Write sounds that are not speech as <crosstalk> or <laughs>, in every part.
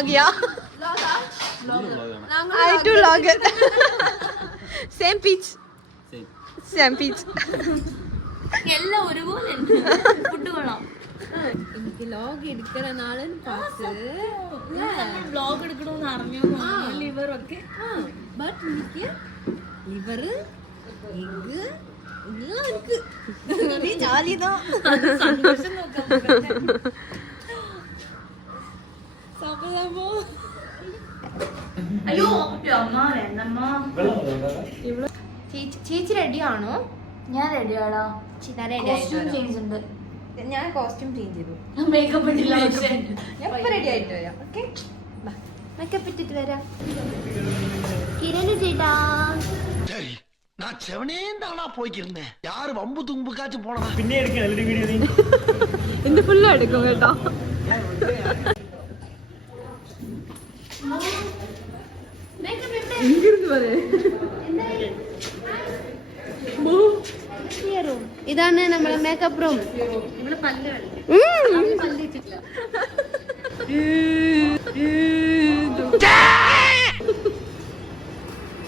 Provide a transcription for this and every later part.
Vlog ചെയ്യാം I to vlog same peach same peach എല്ലാം ഒരുപോലെ ഫുഡ് കൊള്ളാം. എനിക്ക് ലോഗ് എടുക്കണ നാളെ പാസ് വ്ളോഗ് എടുക്കണമെന്ന് അറിഞ്ഞു? ഇവരൊക്കെ ബട്ട് എനിക്ക് ഇവർ എഗ് എല്ലാം എനിക്ക് ജാലിതാ സന്തോഷം നോക്കാം <laughs> അയ്യോ അമ്മ വേണ്ടമ്മ ചേച്ചി ചേച്ചി റെഡിയാണോ ഞാൻ റെഡിയാടാ ഞാൻ കോസ്റ്റ്യൂം റെഡി ചേഞ്ച് ഉണ്ട് ഞാൻ കോസ്റ്റ്യൂം ചേഞ്ച് ചെയ്തു മേക്കപ്പ് ഇട്ടില്ല പക്ഷേ ഞാൻ ഇപ്പൊ റെഡി ആയിട്ട് വരാം ഓക്കെ മേക്കപ്പ് ഇട്ടിട്ട് വരാം കിരണ് ചേട്ടാ சரி நான் செவனேந்தானா போய்க்கிருந்தேன் யாரு வம்பு தும்புக்காச்சும் போனதா പിന്നെ എടുക്കണം അല്ലെങ്കിൽ വീഡിയോ നീ എന്ത് ഫുള്ളും എടുക്കും കേട്ടോ ഇതാണ് നമ്മളെ മേക്കപ്പ് റൂം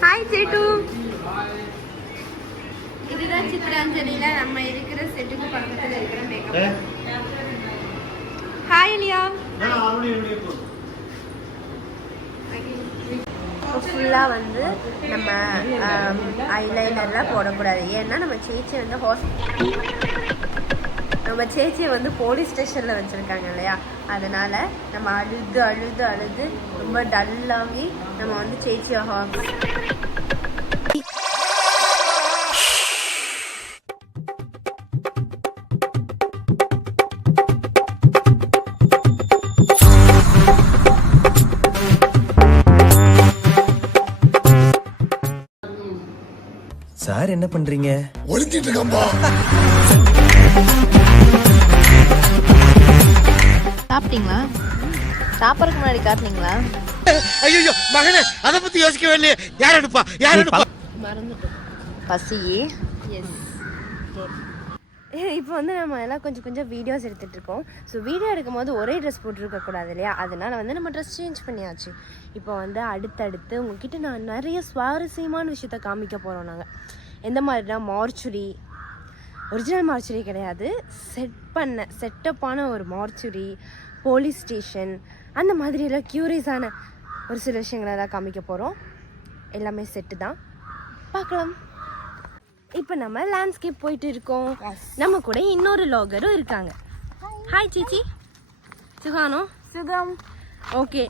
ഹായ് ചേട്ടു இதுதான் சித்ராஞ்சலியில நம்ம இருக்கிற செட்டுக்கு பக்கத்துல இருக்கிற மேக்கப் ஹாய் அலியா ஃபுல்லாக வந்து நம்ம ஐலைனர்லாம் போடக்கூடாது. ஏன்னா நம்ம சேச்சி வந்து ஹாஸ் நம்ம சேச்சியை வந்து போலீஸ் ஸ்டேஷனில் வச்சுருக்காங்க இல்லையா? அதனால் நம்ம அழுது அழுது அழுது ரொம்ப டல்லாகி நம்ம வந்து சேச்சியை ஹாஸ் என்ன பண்றீங்க? ஒழிச்சிட்டு இருக்கம்பா சாப்பிட்டீங்களா? சாப்பிட்றதுக்கு முன்னாடி காட்டினீங்களா? ஐயோ மகனே அத பத்தி யோசிக்கவே இல்லையே. யார் எடுப்பா? யார் எடுப்பா? மறந்துட்டோம் பசி? எஸ் இப்போ வந்து நம்ம எல்லாம் கொஞ்சம் கொஞ்சம் வீடியோஸ் எடுத்துகிட்டு இருக்கோம். ஸோ வீடியோ எடுக்கும் போது ஒரே ட்ரெஸ் போட்டுருக்க கூடாது இல்லையா? அதனால வந்து நம்ம ட்ரெஸ் சேஞ்ச் பண்ணியாச்சு. இப்போ வந்து அடுத்தடுத்து உங்ககிட்ட நான் நிறைய சுவாரஸ்யமான விஷயத்த காமிக்க போகிறோம் நாங்கள் எந்த மாதிரினா மார்ச்சுரி. ஒரிஜினல் மார்ச்சுரி கிடையாது. செட் பண்ண செட்டப்பான ஒரு மார்ச்சுரி போலீஸ் ஸ்டேஷன் அந்த மாதிரியெல்லாம் க்யூரியஸான ஒரு சில விஷயங்களெல்லாம் காமிக்க போகிறோம் எல்லாமே செட்டு தான். பார்க்கலாம். இப்போ நம்ம லேண்ட்ஸ்கேப் போயிட்டு இருக்கோம். நம்ம கூட இன்னொரு லாகரும் இருக்காங்க. ஹாய் சீச்சி சுகானோ. சுகம். ஓகே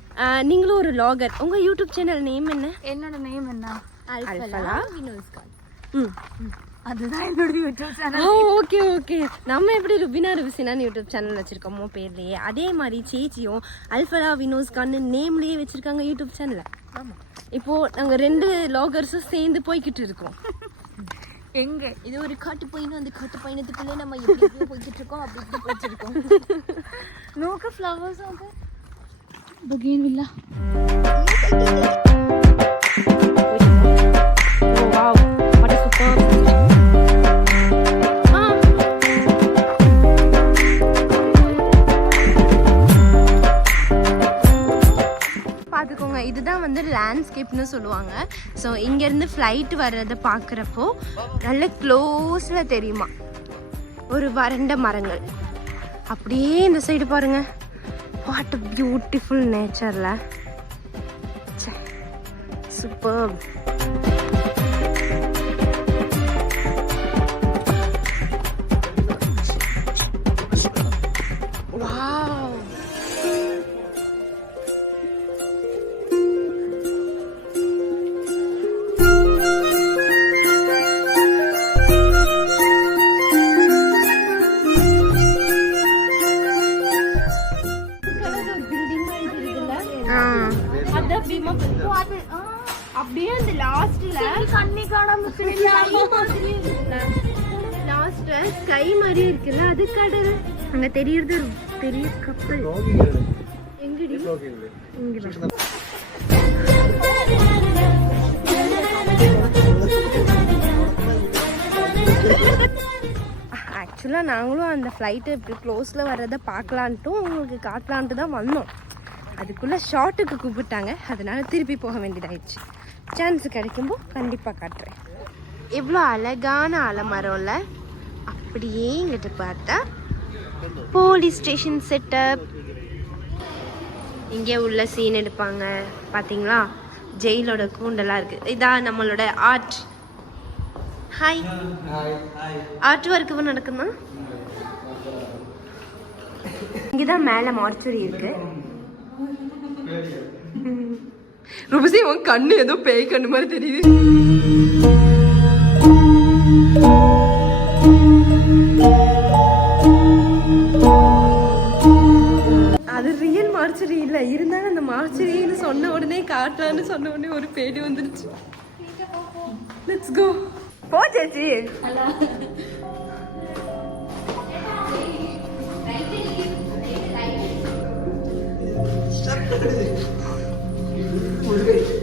நீங்களும் ஒரு லாகர் உங்கள் யூடியூப் சேனல் நேம் என்ன? என்னோட நேம் என்ன? அல்ஃபலா வினோஸ்கான் அதுதான் என்னோட யூடியூப் சேனல் ஓகே ஓகே. நம்ம எப்படி ருபினா ருபிசினான்னு யூடியூப் சேனல் வச்சிருக்கோமோ. பேர்லயே. அதே மாதிரி சேச்சியும் அல்ஃபலா வினோஸ்கான்னு நேம்லயே வச்சிருக்காங்க யூடியூப் சேனலை இப்போ நாங்க ரெண்டு லாகர்ஸும் சேர்ந்து போய்கிட்டு இருக்கோம். எங்க? இது ஒரு காட்டு பயணம் அந்த காட்டு பயணத்துக்குள்ளே நம்ம எப்படி போய்கிட்டு இருக்கோம் அப்படின்னு போயிட்டு இருக்கோம் நோக்க ஃப்ளவர்ஸ் பகேன் வில்லா. Wow. எஸ்கேப்னு சொல்லுவாங்க. ஸோ இங்கேருந்து ஃப்ளைட் வர்றதை பார்க்குறப்போ நல்ல க்ளோஸில் தெரியுமா? ஒரு வறண்ட மரங்கள். அப்படியே இந்த சைடு பாருங்க. வாட் பியூட்டிஃபுல் நேச்சரில் சூப்பர் வாவ் கண்ணி லாஸ்ட் ஸ்கை <laughs> மாதிரி இருக்குல்ல. அது கடல் அங்க தெரியுது பெரிய கப்பல். எங்கடி? இங்க ஆக்சுவலாக நாங்களும் அந்த ஃப்ளைட்டு இப்படி க்ளோஸில் வர்றதை பார்க்கலான்ட்டும் உங்களுக்கு காட்டலான்ட்டு தான் வந்தோம். அதுக்குள்ளே ஷார்ட்டுக்கு கூப்பிட்டாங்க. அதனால் திருப்பி போக வேண்டியதாயிடுச்சு. சான்ஸ் கிடைக்கும்போது கண்டிப்பாக காட்டுறேன். எவ்வளோ அழகான அலமரம்ல அப்படியே இங்கிட்டு பார்த்தா போலீஸ் ஸ்டேஷன் செட்டப் இங்கே உள்ள சீன் எடுப்பாங்க. பார்த்தீங்களா ஜெயிலோட கூண்டெல்லாம் இருக்குது இதான் நம்மளோட ஆர்ட் ஹாய் ஆர்ட் ஒர்க் நடக்குமா? இங்கே தான் மேலே மார்ச்சுரி இருக்கு. ருபசி உன் கண்ணு ஏதோ பேய் கண்ணு மாதிரி தெரியுது. அது ரியல் மார்ச்சரி இல்ல. இருந்தாலும் அந்த மார்ச்சரின்னு சொன்ன உடனே காட்டலான்னு சொன்ன உடனே ஒரு பேடி வந்துருச்சு. லெட்ஸ் கோ போ சேச்சி ஏப்ரல் Okay.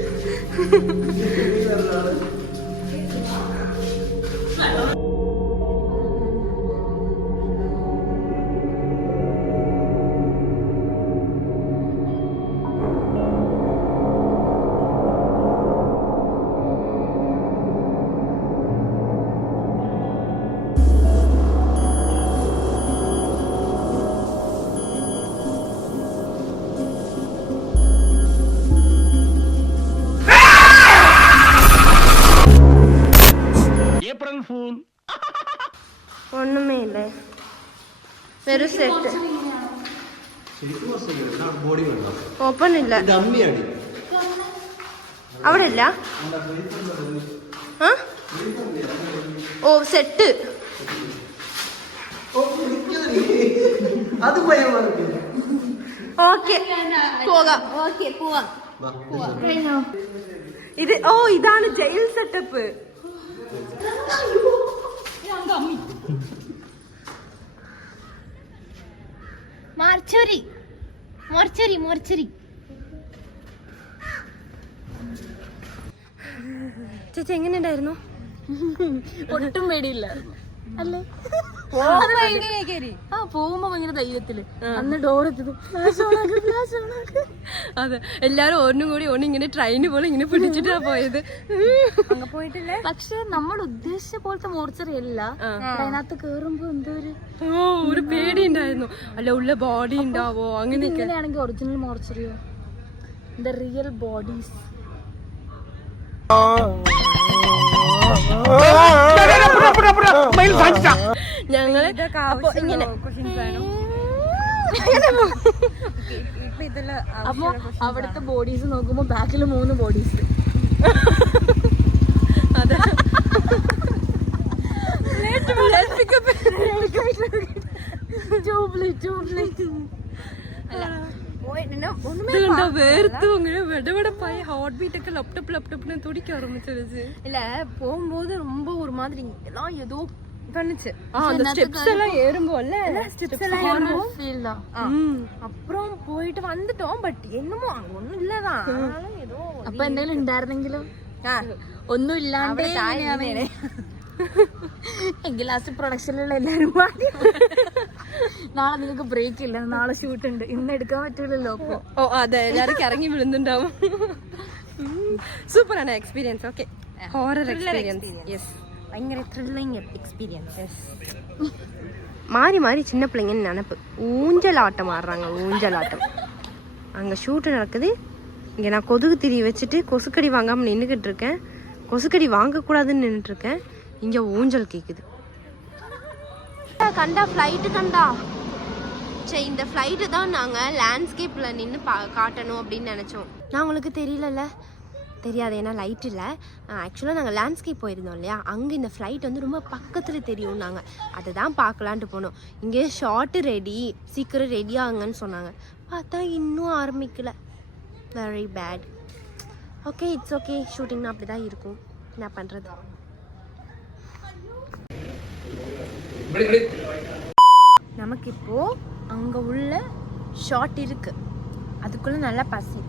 ഒരു സെറ്റ് ഓപ്പൺ ഇല്ല. അവിടെ ഇല്ല ഓ സെറ്റ് ഓക്കെ പോകാം. ഓക്കെ പോവാം. ഇത് ഓ ഇതാണ് jail setup mortuary mortuary mortuary ചേച്ചി എങ്ങനെയുണ്ടായിരുന്നു? ഒട്ടും പേടിയില്ലായിരുന്നു. അല്ലേ? ആ പോകുമ്പോ ഭയങ്കര ധൈര്യത്തിൽ അന്ന് ഡോർ എത്തിയത് അതെ എല്ലാരും ഒന്നും കൂടി ഒന്നും ഇങ്ങനെ ട്രെയിന് പോലെ ഇങ്ങനെ പിടിച്ചിട്ടാ പോയത് പോയിട്ടില്ലേ പക്ഷെ നമ്മൾ ഉദ്ദേശിച്ച പോലത്തെ മോർച്ചറി അല്ല അതിനകത്ത് കേറുമ്പോ ഒരു ഓ ഒരു പേടി ഉണ്ടായിരുന്നു അല്ല ഉള്ള ബോഡി ഉണ്ടാവോ അങ്ങനെ ഇങ്ങനെയാണെങ്കിൽ ഒറിജിനൽ മോർച്ചറിയോ ദ റിയൽ ബോഡീസ് ഞങ്ങൾ അപ്പൊ ഇങ്ങനെ അപ്പൊ അവിടുത്തെ ബോഡീസ് നോക്കുമ്പോ ബാക്കിൽ മൂന്ന് ബോഡീസ് അതെ. துடிக்க ஆரம்பிச்சிருச்சு இல்ல போகும்போது ரொம்ப ஒரு மாதிரி ഏതോ பண்ணுச்சு அந்த ஸ்டெப்ஸ் எல்லாம் ஏறும்போல ஸ்டெப்ஸ் எல்லாம் ஏறும்போது ஃபீல் தான் அப்புறம் போயிட்டு வந்துட்டோம் பட் என்னமோ அங்க ஒண்ணும் இல்லதான் ஏதோ அப்ப എന്തെങ്കിലും ഉണ്ടായിരുന്നെങ്കിലും? ഒന്നും ഇല്ലാണ്ട് എങ്കിൽ ലാസ്റ്റ് പ്രൊഡക്ഷനിലുള്ള എല്ലാരും നാളെ നിങ്ങൾക്ക് ബ്രേക്ക് ഇല്ല. നാളെ ഷൂട്ട് ഉണ്ട്. ഇന്ന് എടുക്കാൻ പറ്റില്ലല്ലോ പറ്റൂലല്ലോ ഓ അതെ. എല്ലാവർക്കും ഇറങ്ങി വിളുന്നുണ്ടാവും സൂപ്പറാണ് experience okay horror experience yes பயங்கர த்ரில்லிங் எக்ஸ்பீரியன்ஸ் மாறி மாறி சின்ன பிள்ளைங்கன்னு நினப்பு. ஊஞ்சல் ஆட்டம் ஆடுறாங்க ஊஞ்சல் ஆட்டம். அங்கே ஷூட்டு நடக்குது. இங்கே நான் கொதுகு திரி வச்சுட்டு கொசுக்கடி வாங்காமல் நின்றுக்கிட்டு இருக்கேன். கொசுக்கடி வாங்கக்கூடாதுன்னு நின்றுட்டு இருக்கேன். இங்கே ஊஞ்சல் கேட்குது கண்டா ஃப்ளைட்டு கண்டா. சரி இந்த ஃப்ளைட்டு தான் நாங்கள் லேண்ட்ஸ்கேப்பில் நின்று பா காட்டணும் அப்படின்னு நினச்சோம். நான் உங்களுக்கு தெரியலல்ல. தெரியாது. ஏன்னா லைட் இல்லை. ஆக்சுவலாக நாங்கள் லேண்ட்ஸ்கேப் போயிருந்தோம் இல்லையா? அங்கே இந்த ஃப்ளைட் வந்து ரொம்ப பக்கத்தில் தெரியும் நாங்கள் அதை தான் பார்க்கலான்ட்டு போனோம். இங்கே ஷார்ட்டு ரெடி சீக்கிரம் ரெடி ஆகுங்கன்னு சொன்னாங்க. பார்த்தா இன்னும் ஆரம்பிக்கல. Very bad okay it's okay ஷூட்டிங்னா அப்படி தான் இருக்கும். என்ன பண்ணுறது நமக்கு இப்போ அங்க உள்ள ஷார்ட் இருக்கு. அதுக்குள்ள நல்லா பசி.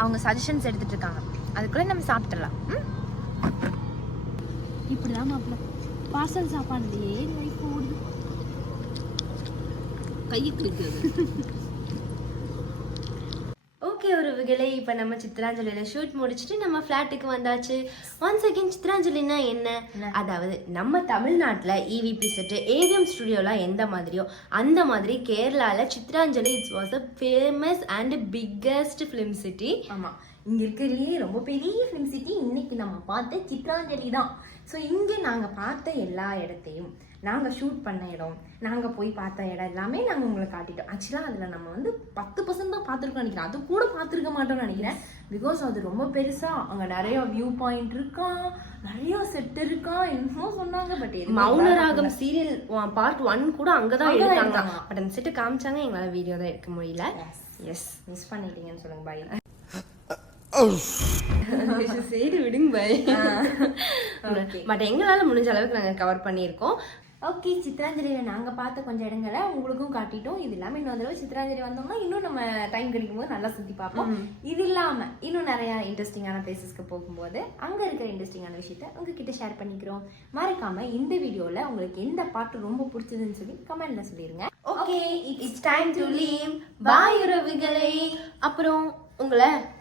அவங்க சஜஷன்ஸ் எடுத்துட்டு இருக்காங்க. அதுக்குள்ள நம்ம சாப்பிட்டுறலாம் ம்? இப்படிதான் மாப்பிள்ள. பார்சல் சாப்பாடுலயே லைஃப் ஓடுது. கையை கிளிக்கிறது <laughs> உறவுகளே இப்போ நம்ம சித்ராஞ்சலியில் ஷூட் முடிச்சுட்டு நம்ம ஃப்ளாட்டுக்கு வந்தாச்சு. ஒன்ஸ் அகேன் சித்ராஞ்சலினா என்ன? அதாவது நம்ம தமிழ்நாட்டில் இவிபி செட்டு ஏவிஎம் ஸ்டுடியோலாம் எந்த மாதிரியோ அந்த மாதிரி கேரளாவில் Chitranjali it's was a famous and biggest film city ஆமாம் இங்கே இருக்கிறதுலேயே ரொம்ப பெரிய ஃபிலிம் சிட்டி இன்னைக்கு நம்ம பார்த்த சித்ராஞ்சலி தான். ஸோ இங்கே நாங்கள் பார்த்த எல்லா இடத்தையும் நாங்கள் ஷூட் பண்ண இடம் நாங்கள் போய் பார்த்த இடம் எல்லாமே நாங்கள் உங்களுக்கு காட்டிட்டோம். ஆக்சுவலாக அதில் நம்ம வந்து பத்து பர்சன்ட் தான் பார்த்துருக்கோம் நினைக்கிறேன். அது கூட பார்த்துருக்க மாட்டோம்னு நினைக்கிறேன். பிகாஸ் அது ரொம்ப பெருசாக அங்கே நிறைய வியூ பாயிண்ட் இருக்கா நிறைய செட் இருக்கா என்னமோ சொன்னாங்க but Mounaragam serial part one கூட அங்கே தான் அங்கதான் எடுத்தாங்க. பட் அந்த செட்டு காமிச்சாங்க எங்களால் வீடியோ தான் எடுக்க முடியல. எஸ் மிஸ் பண்ணிட்டீங்கன்னு சொல்லுங்க பாய் சரி விடுங்க பை பட் எங்களால் முடிஞ்ச அளவுக்கு நாங்கள் கவர் பண்ணியிருக்கோம். ஓகே சித்ராஞ்சலியில் நாங்கள் பார்த்த கொஞ்சம் இடங்களை உங்களுக்கும் காட்டிட்டோம். இது இல்லாமல் இன்னொரு தடவை சித்ராஞ்சலி வந்தோம்னா இன்னும் நம்ம டைம் கிடைக்கும் போது நல்லா சுற்றி பார்ப்போம். இது இல்லாமல் இன்னும் நிறையா இன்ட்ரெஸ்டிங்கான பிளேசஸ்க்கு போகும்போது அங்கே இருக்கிற இன்ட்ரெஸ்டிங்கான விஷயத்த உங்ககிட்ட ஷேர் பண்ணிக்கிறோம். மறக்காம இந்த வீடியோவில் உங்களுக்கு எந்த பாட்டு ரொம்ப பிடிச்சதுன்னு சொல்லி கமெண்ட்ல சொல்லிடுங்க okay it's time to leave bye உறவுகளே. அப்புறம் உங்களை